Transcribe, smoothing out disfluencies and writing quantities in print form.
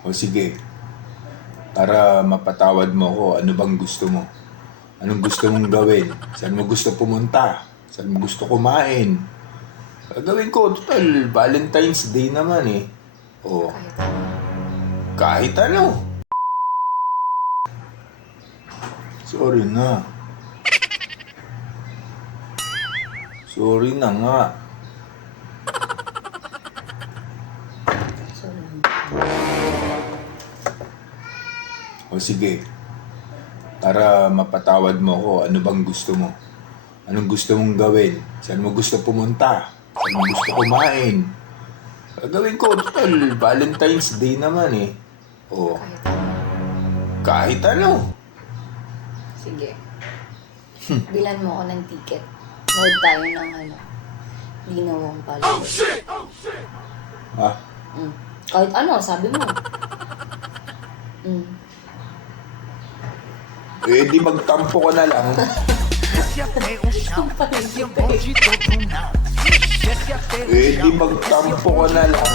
O sige, para mapatawad mo ako, ano bang gusto mo? Anong gusto mong gawin? Saan mo gusto pumunta? Saan mo gusto kumain? Gawin ko, total, Valentine's Day naman eh. O, kahit ano. Sorry na. Sorry na nga. O sige, para mapatawad mo ako, ano bang gusto mo? Anong gusto mong gawin? Saan mo gusto pumunta? Saan mo gusto kumain? Gawin ko, total, Valentine's Day naman eh. O, kahit ano. Sige. Bilan mo ako ng ticket. Nood tayo ng Linawang pala. Ha? Kahit ano, sabi mo. Eh di magtampo ka na lang. Eh di magtampo ka na lang.